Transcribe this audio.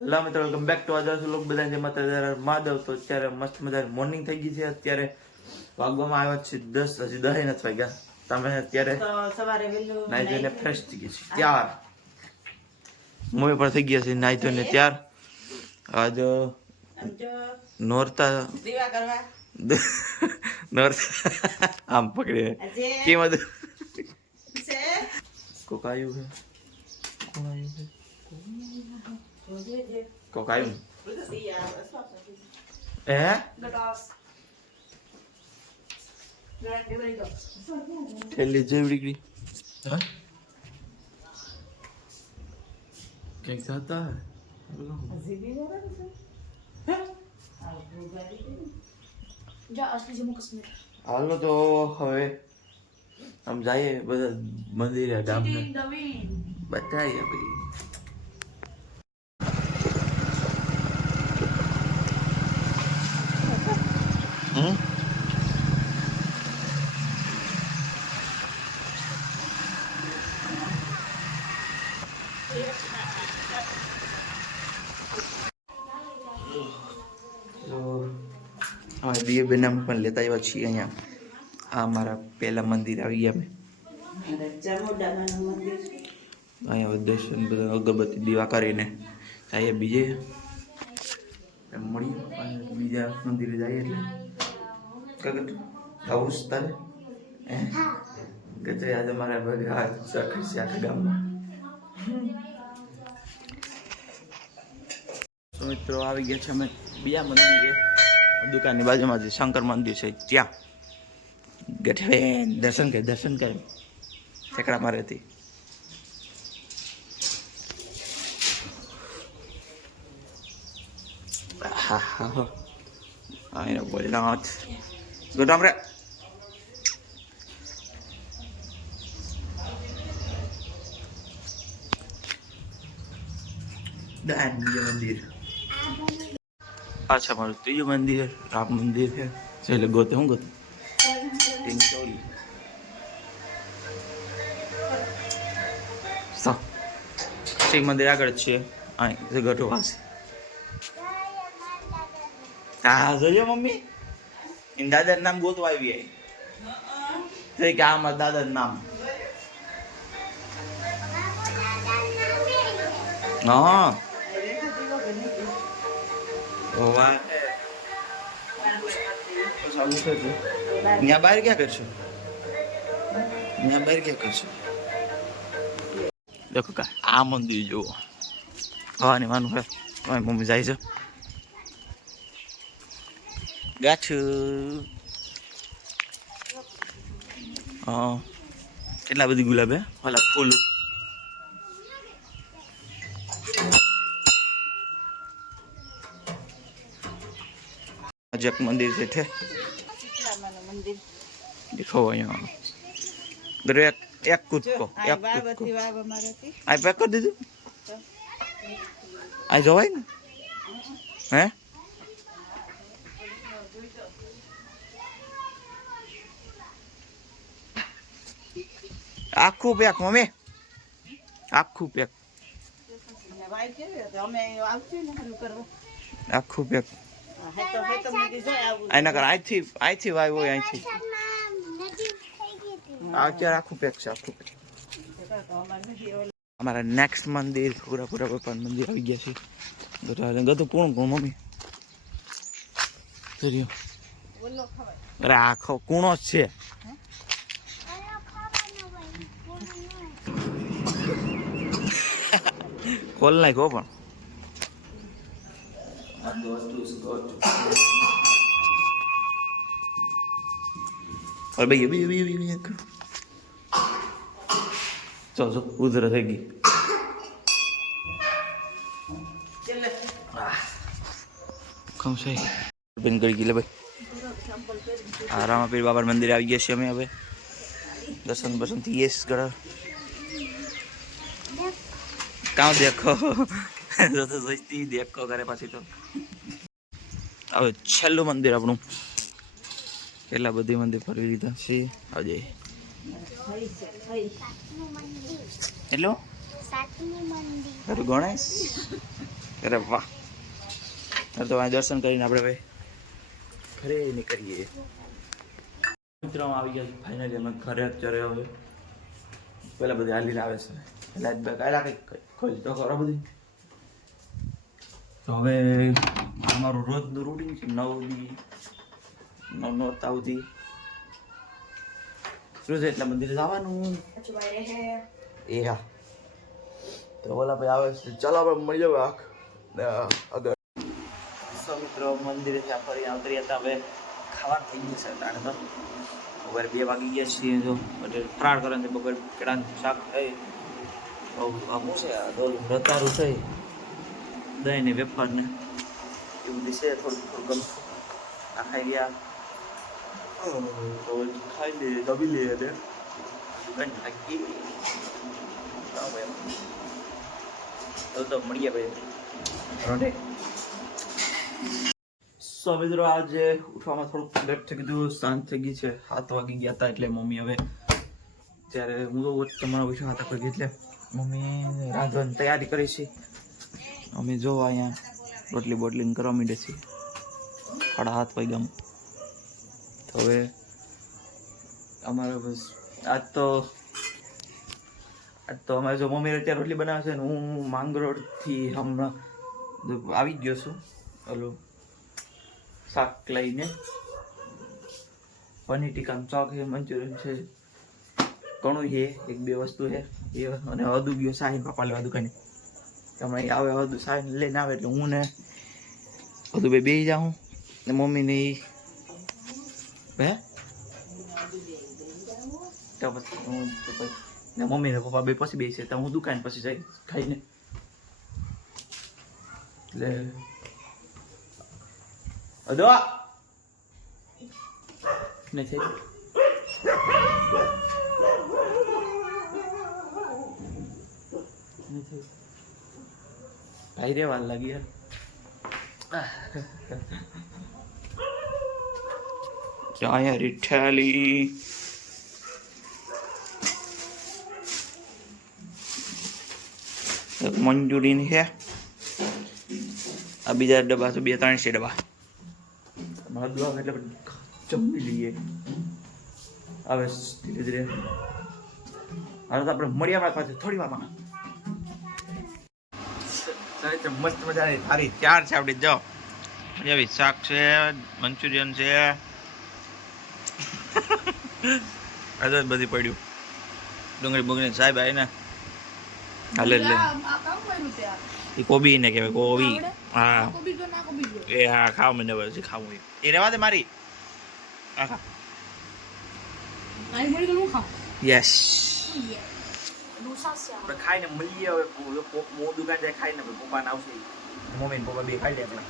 Hello મિત્રો, welcome back to આદર્શ લોક. બધાને જય માતા માધવ. તો અત્યારે મસ્ત મજાની મોર્નિંગ થઈ ગઈ છે. અત્યારે વાગવામાં આવ્યા છે 10, હજી 10 નથી વાગ્યા. તમે અત્યારે સવારે નાઈ ધોઈને ફ્રેશ થઈ ગઈ છે ત્યાર મમ્મી પણ થઈ ગયા છે નાઈ ધોઈને ત્યાર. આજ નોરતા દીવા કરવા નોરતા આમ પકડી કેમ હતું છે કોક આવ્યું છે. કોણ આવ્યું છે? કોક આવ્યું થેલી જેવડી ગઈ હા કંઈક થતા હાલો તો હવે આમ જઈએ બધા મંદિરે ગામને બતાવીએ ભાઈ. હા દિવ્ય બેન પણ લેતા આવ્યા છીએ અહીંયા. આ મારા પહેલા મંદિર આવી ગયા અમે અહીંયા દર્શન બધા અગરબત્તી દીવા કરીને જઈએ બીજે મળીએ બીજા મંદિરે જઈએ એટલે આવું જ તારે કે આજે મારા ભેગા સખી છે આખા ગામમાં. મિત્રો આવી ગયા છે અમે બીજા મંદિરે. દુકાનની બાજુમાં જે શંકર મંદિર છે ત્યાં ગઠવે દર્શન કરે ઠેકડા મારેથી. હા હા હા આને બોલનાથ ગોડામ રે દાન મંદિર. અચ્છા મારું ત્રીજું મંદિર રામ મંદિર છે. એટલે ગોતે હું ગોતે શિવ મંદિર આગળ જ છે. અહીં ગઢવાસ. હા જોજો મમ્મી એમ દાદાનું નામ ગોતવા આવી આવી કે આમાં દાદાનું નામ હા ત્યાં બહાર ક્યાં કરશો? ત્યાં બહાર ક્યાં કરશો? દેખો કા આ મંદિર જુઓ. હા ને માનું હે મમ્મી જાય છે ગાછું. હા કેટલા બધી ગુલાબ હે ઓલા ફૂલ. જક મંદિર છે ઠે દેખો અહીંયા ઘરે એક કૂદકો આ પેક કરી દીધું. આ જોવાય ને હે આખું પેક મમ્મી આખું પેક આખું પેક એના કર અહીંથી વાય હોય અહીંથી અત્યારે આખું પેક છે આખું પેક. અમારા નેક્સ્ટ મંદિર પૂરા પપ્પાનું મંદિર આવી ગયા છે. ગતું કોણ મમ્મી અરે આખો કૂણો જ છે. ખોલ નાખો પણ ચો ઉધર થઈ ગઈ. બંધ કરી ગઈ ભાઈ. આ રામાપીર બાબા મંદિર આવી ગયા છે અમે. હવે દર્શન થી યસ ગળા કાં દેખો જોઈતી દેખો કરે પાછી તો. હવે છેલ્લું મંદિર આપણું. કેટલા બધી મંદિર ફરી લીધા છે આજે. એટલું ગણેશ અરે વાહ. તો અહીં દર્શન કરીને આપણે ભાઈ ઘરે નીકળીએ. મિત્રો આવી ગયા ફાઇનલી અમે ઘરે અત્યારે. હવે પેલા બધી હાલીને આવે છે એટલે જ કાયલા કંઈક ખોલી તો ખરો બધી. તો હવે અમારું રોજનું રૂટીન છે 9 દી 9 નોરતા સુધી રોજ એટલા મંદિરે જવાનું. એ હા તો ઓલા ભાઈ આવે છે. ચાલો આપણે મળી જાવ આગળ. મિત્રો મંદિરેથી આ ફરી આવતરી હતા. હવે ખાવાનું થઈ ગયું છે તાણે તો બપોરે 2 વાગી ગયા છીએ. જો એટલે ફરાળ કરે છે બપોરે કેળાનું શાક થઈ શું છે રતારું થઈ દહીં ને વેફર ને એવું બધી છે. થોડું ગમ આ ખાઈ ગયા તો ખાઈ લઈએ દબી લઈએ ને કંઈ નાખી તો મળીએ ભાઈ રોટે. સો મિત્રો આજે ઉઠવામાં થોડુંક લેટ થઈ ગયું. સાંજ થઈ ગઈ છે 7 વાગી ગયા હતા. એટલે મમ્મી હવે ત્યારે હું તો તમારા ઉઠ્યા હતા કોઈ એટલે મમ્મી રાંધવાની તૈયારી કરી છે. અમે જો અહીંયા રોટલી બોટલીને કરવા માંડે છે 7:30 વાગ્યામાં. તો હવે અમારે બસ આજ તો અમારે જો મમ્મી અત્યારે રોટલી બનાવે છે ને હું માંગરોળથી હમણાં આવી જ ગયો છું. ઓલું શાક લઈને પનીર ટીકાનું શાક છે, મંચુરિયન છે, ઘણું છે 1-2 વસ્તુ છે એ. અને અદુ ગયો સાહીન પાપા લેવા દુકાને. તમે આવે અદુ સાહીન લઈને આવે એટલે હું ને અદુ બે બેસી જાઉં ને મમ્મીને હે તો પછી હું ને મમ્મી ને પપ્પા બે પછી બેસે તો હું દુકાન પછી જઈ ખાઈને એટલે અદો નથી ભાઈ રે વાર લાગી યાર. અહીંયા રીઠાલી મંચુરિયન છે. આ બીજા ડબ્બા તો 2-3 છે ડબ્બા. હદુ આવે એટલે જમી લઈએ. હવે ધીરે ધીરે હવે તો આપણે મળીએ આપણા પાસે થોડી વારમાં. મસ્ત મજાની થાળી ચાર છે આપણી. જો મજા આવી. શાક છે, મંચુરિયન છે, આ બધી પડ્યું ડુંગળી બુંગળી સાહેબ આવી ને હાલે લે. એ કોબી ને કહેવાય કોબી. હા એ હા ખાવ મને પછી ખાવું એ રેવા દે મારી. હા ખા. યસ આપણે ખાઈને મળીએ. હવે દુકાન જાય ખાઈને પપ્પાને આવશે. મમ્મી ને પપ્પા બે ખાઈ લે આપણે.